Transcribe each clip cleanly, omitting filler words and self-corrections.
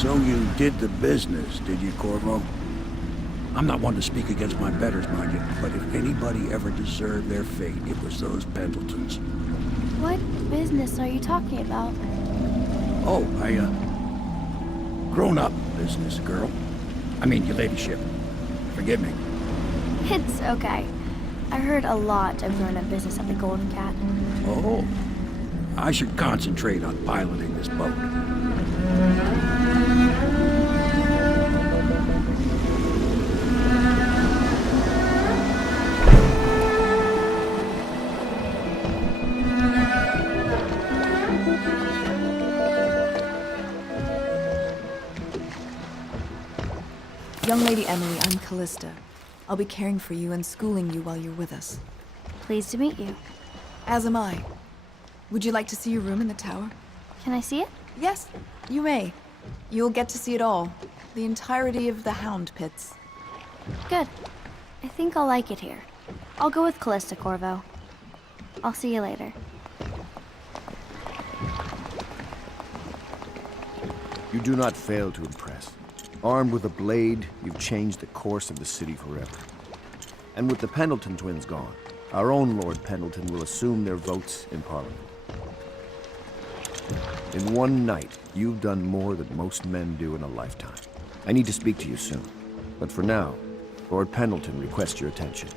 So you did the business, did you, Corvo? I'm not one to speak against my betters, mind you, but if anybody ever deserved their fate, it was those Pendletons. What business are you talking about? Oh, grown-up business, girl. I mean, your ladyship. Forgive me. It's okay. I heard a lot of grown-up business at the Golden Cat. Oh, I should concentrate on piloting this boat. Young Lady Emily, I'm Callista. I'll be caring for you and schooling you while you're with us. Pleased to meet you. As am I. Would you like to see your room in the tower? Can I see it? Yes, you may. You'll get to see it all. The entirety of the Hound Pits. Good. I think I'll like it here. I'll go with Callista, Corvo. I'll see you later. You do not fail to impress. Armed with a blade, you've changed the course of the city forever. And with the Pendleton twins gone, our own Lord Pendleton will assume their votes in Parliament. In one night, you've done more than most men do in a lifetime. I need to speak to you soon. But for now, Lord Pendleton requests your attention.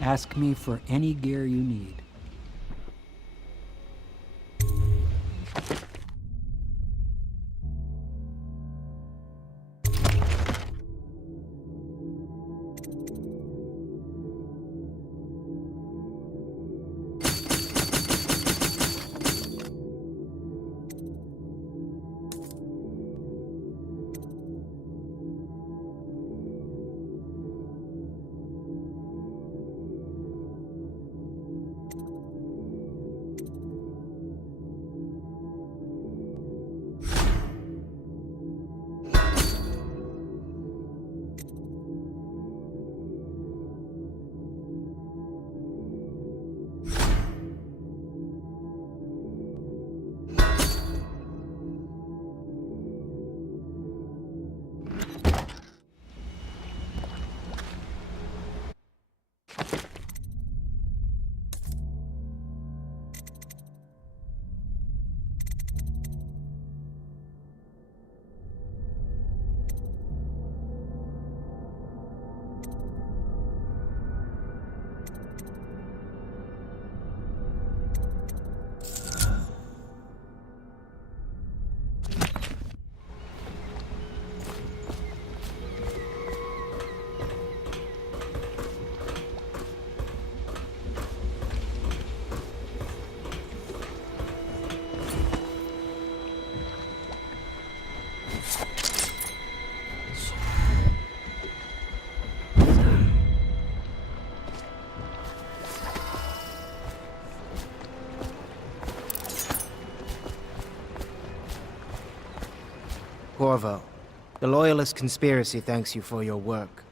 Ask me for any gear you need. Corvo, the Loyalist conspiracy thanks you for your work.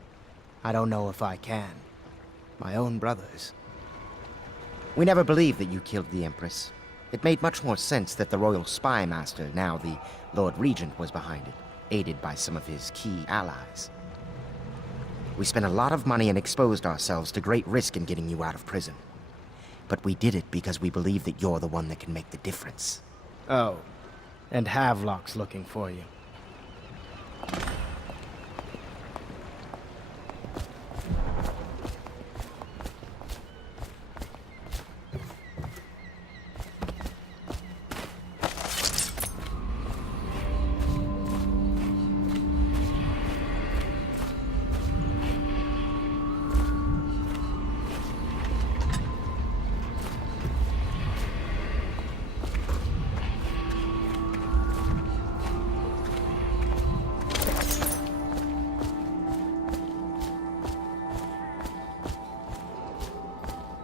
I don't know if I can. My own brothers. We never believed that you killed the Empress. It made much more sense that the Royal Spy Master, now the Lord Regent, was behind it. aided by some of his key allies. We spent a lot of money and exposed ourselves to great risk in getting you out of prison. But we did it because we believe that you're the one that can make the difference. Oh, and Havelock's looking for you.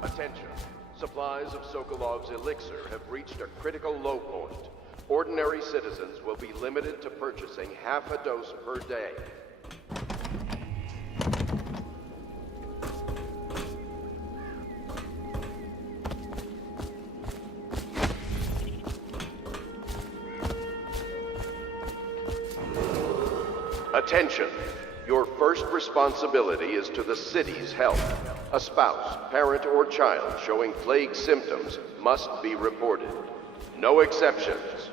Attention. Supplies of Sokolov's elixir have reached a critical low point. Ordinary citizens will be limited to purchasing half a dose per day. Attention. Your first responsibility is to the city's health. A spouse, parent, or child showing plague symptoms must be reported. No exceptions.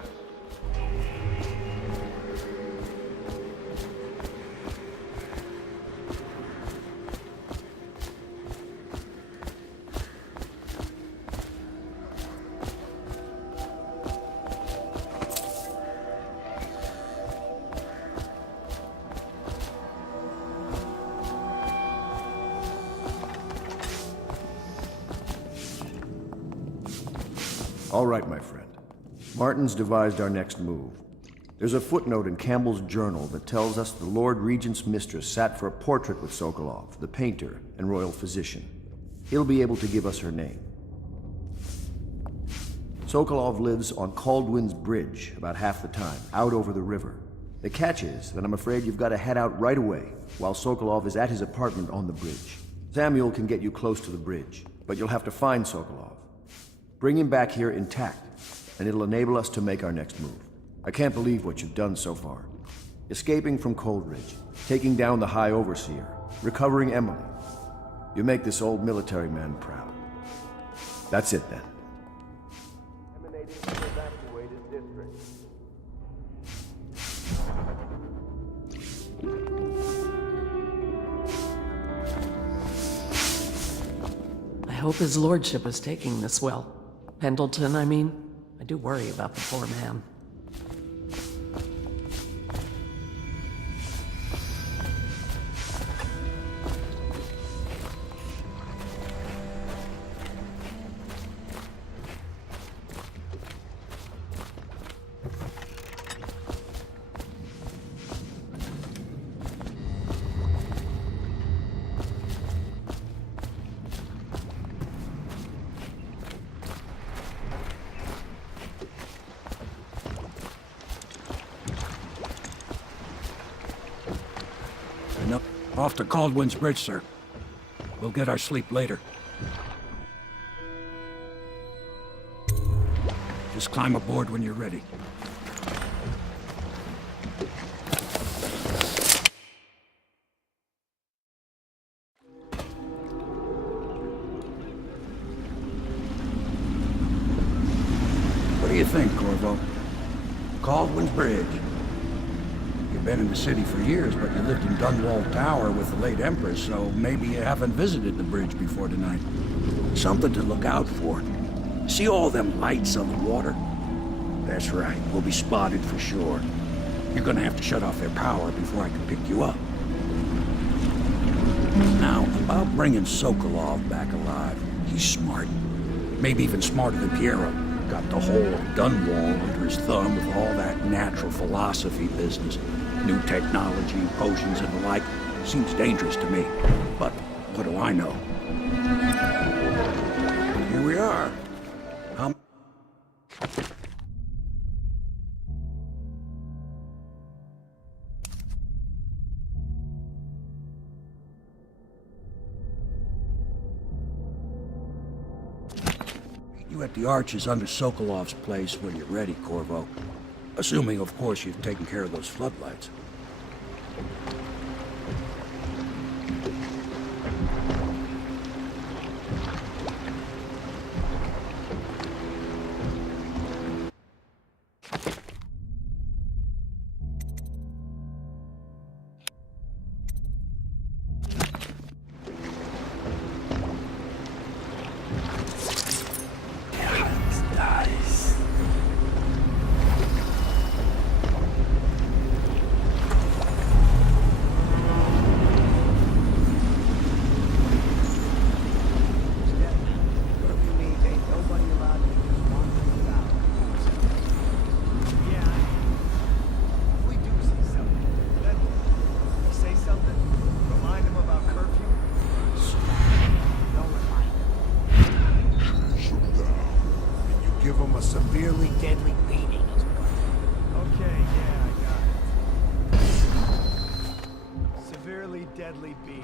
All right, my friend. Martin's devised our next move. There's a footnote in Campbell's journal that tells us the Lord Regent's mistress sat for a portrait with Sokolov, the painter and royal physician. He'll be able to give us her name. Sokolov lives on Caldwin's Bridge about half the time, out over the river. The catch is that I'm afraid you've got to head out right away, while Sokolov is at his apartment on the bridge. Samuel can get you close to the bridge, but you'll have to find Sokolov. Bring him back here intact, and it'll enable us to make our next move. I can't believe what you've done so far. Escaping from Coldridge, taking down the High Overseer, recovering Emily. You make this old military man proud. That's it then. Emanating from evacuated districts. I hope his lordship is taking this well. Pendleton, I mean. I do worry about the poor man. Off to Caldwin's Bridge, sir. We'll get our sleep later. Just climb aboard when you're ready. What do you think, Corvo? Caldwin's Bridge. You've been in the city for years, but you lived in Dunwall Tower with the late Empress, so maybe you haven't visited the bridge before tonight. Something to look out for. See all them lights on the water? That's right, we'll be spotted for sure. You're gonna have to shut off their power before I can pick you up. Now, about bringing Sokolov back alive, he's smart. Maybe even smarter than Piero. Got the whole of Dunwall under his thumb with all that natural philosophy business. New technology, potions and the like. Seems dangerous to me. But what do I know? Here we are. You at the arches under Sokolov's place when you're ready, Corvo. Assuming, of course, you've taken care of those floodlights. Severely deadly beating is what. Okay, yeah, I got it. Severely deadly beating.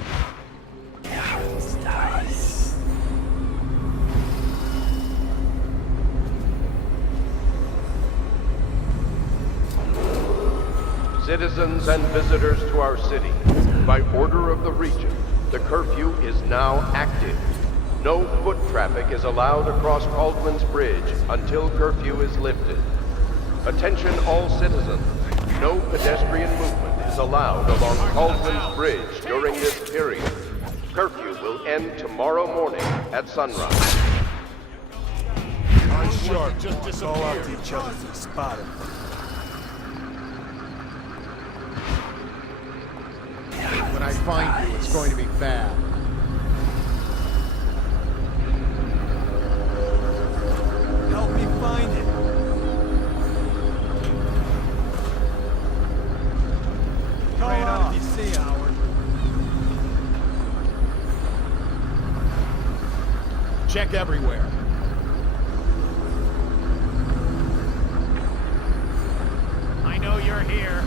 Citizens and visitors to our city, by order of the Regent, the curfew is now active. No foot traffic is allowed across Baldwin's Bridge until curfew is lifted. Attention all citizens. No pedestrian movement is allowed along Baldwin's Bridge during this period. Curfew will end tomorrow morning at sunrise. Eyes sharp. Just call out to each other if you spot him. When I find you, it's going to be bad. Help me find it. Call out if you see him. Howard. Check everywhere. I know you're here.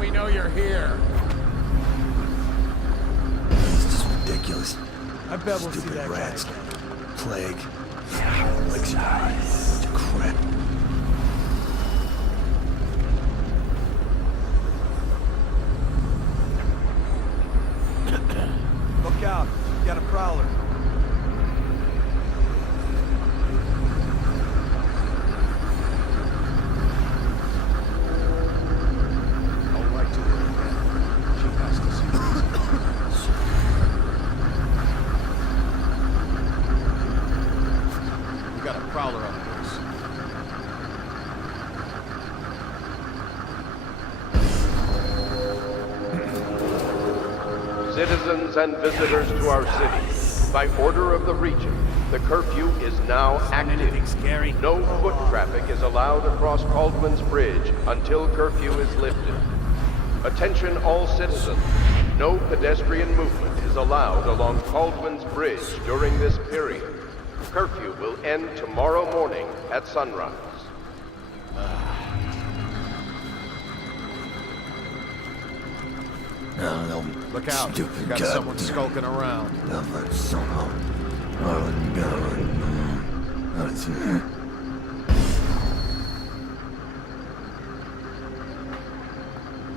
We know you're here. Ridiculous. I bet we'll see Stupid that rats. guy. Plague. Crap. Look out. You got a prowler. All right to her again. She has to see this. We got a prowler on the loose. Citizens and visitors to our city, by order of the Regent, the curfew is now active. Scary? No foot traffic is allowed across Baldwin's Bridge until curfew is lifted. Attention all citizens. No pedestrian movement is allowed along Baldwin's Bridge during this period. Curfew will end tomorrow morning at sunrise. No, Look out. We got someone skulking around.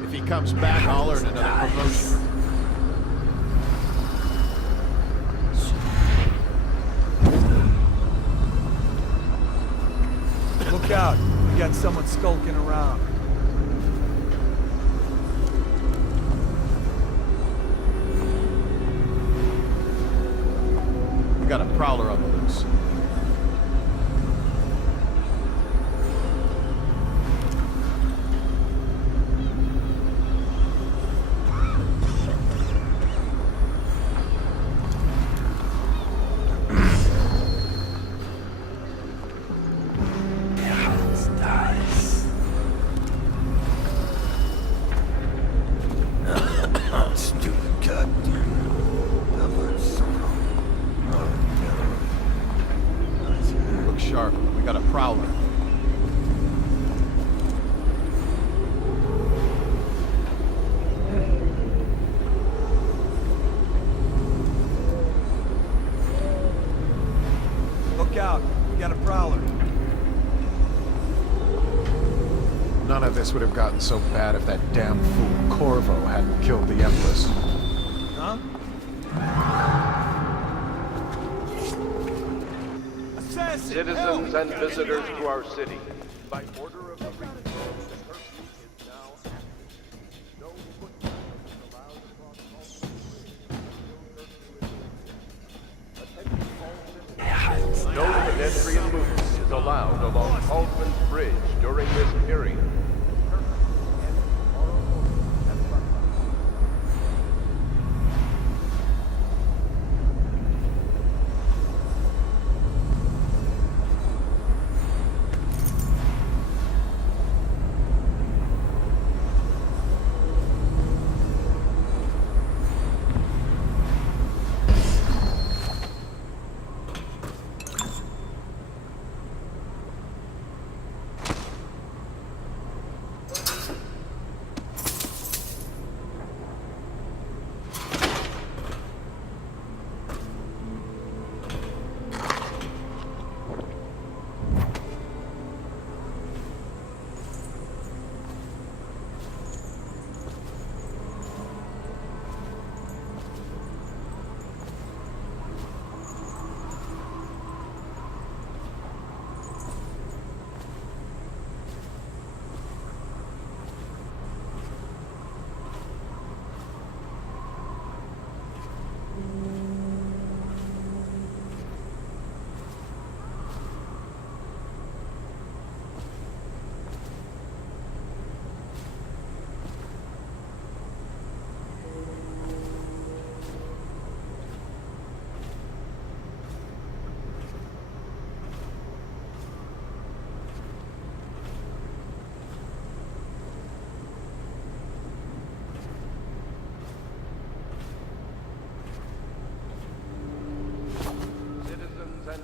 If he comes back, I'll earn another promotion. Look out. We got someone skulking around. We got a prowler on the loose. Look sharp. We got a prowler. Look out. got a prowler. None of this would have gotten so bad if that damn fool Corvo hadn't killed the Empress. Huh? Assassin! Citizens and visitors to our city, by order of the regent, the curfew is now active. No foot traffic is allowed across all streets until curfew is lifted. No pedestrian movement is allowed along Caldwell's Bridge during this period.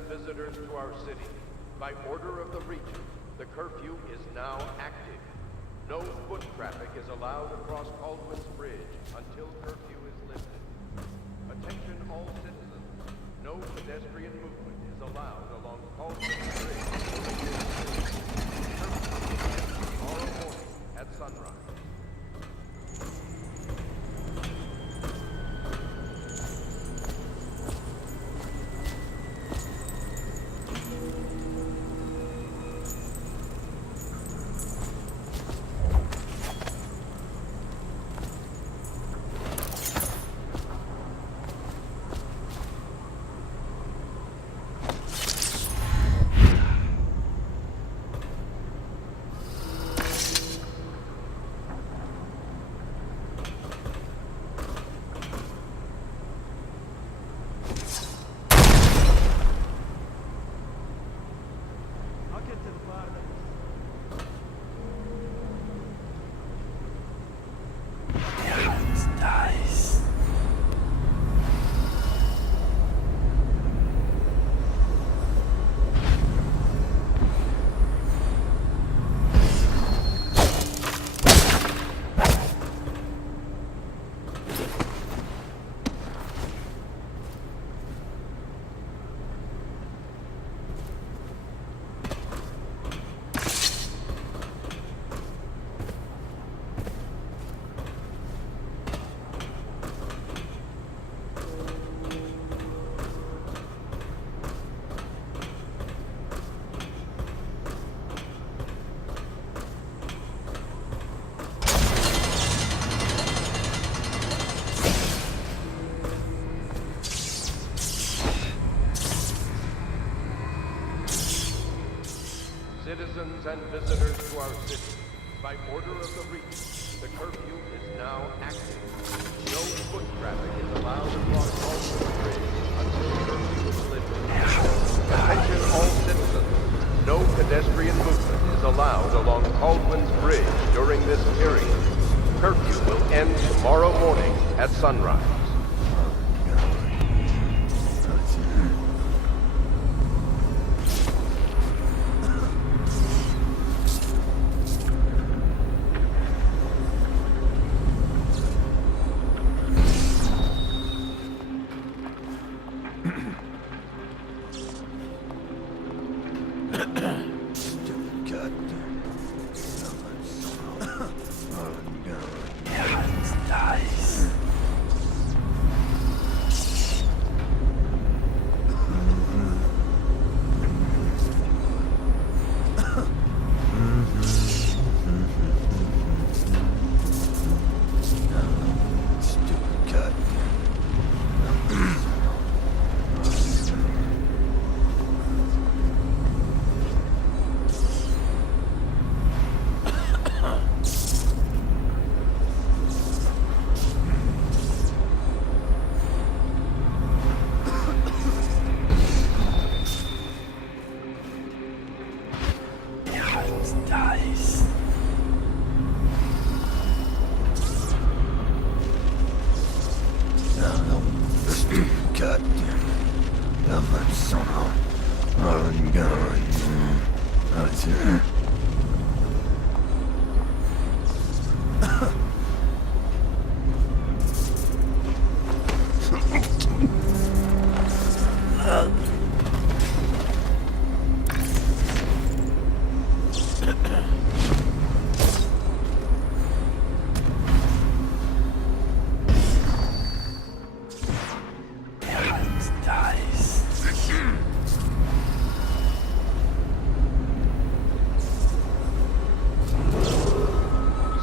Visitors to our city. By order of the regent, the curfew is now active. No foot traffic is allowed across Caldwell's Bridge until curfew is lifted. Attention all citizens. No pedestrian movement is allowed along Caldwell's Bridge. Curfew tomorrow morning at sunrise. Citizens and visitors to our city, by order of the regent, the curfew is now active. No foot traffic is allowed across Caldwell's Bridge until curfew is lifted. Attention all citizens. No pedestrian movement is allowed along Caldwell's Bridge during this period. Curfew will end tomorrow morning at sunrise.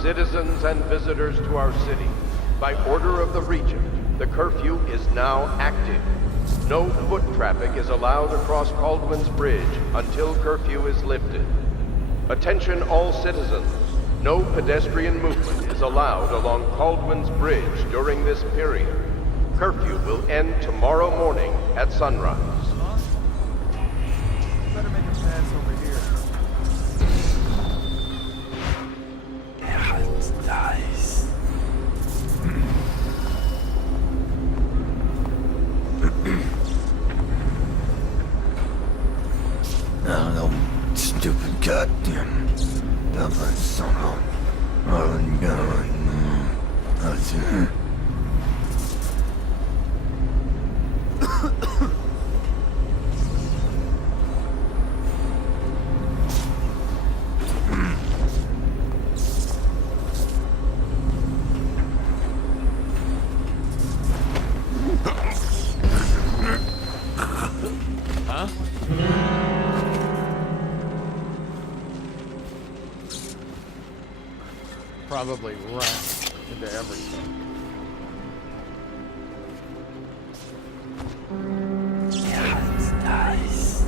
Citizens and visitors to our city, by order of the Regent, the curfew is now active. No foot traffic is allowed across Caldwell's Bridge until curfew is lifted. Attention all citizens. No pedestrian movement is allowed along Caldwell's Bridge during this period. Curfew will end tomorrow morning at sunrise. Better make a pass over here. Nice. No, stupid goddamn. Somehow. Probably ran into everything. Yeah, it's nice.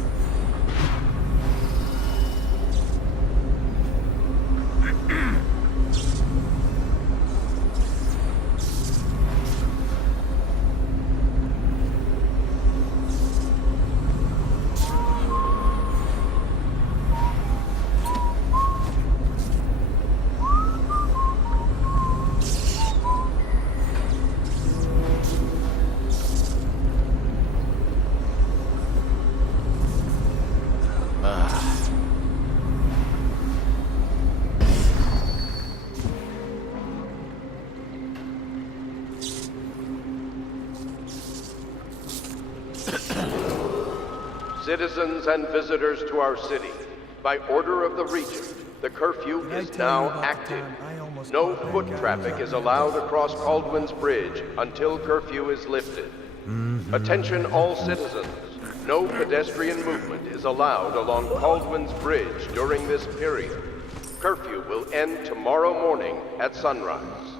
Citizens and visitors to our city, by order of the Regent, the curfew is now active. No foot traffic is allowed across Caldwell's Bridge until curfew is lifted. Attention all citizens. No pedestrian movement is allowed along Caldwell's Bridge during this period. Curfew will end tomorrow morning at sunrise.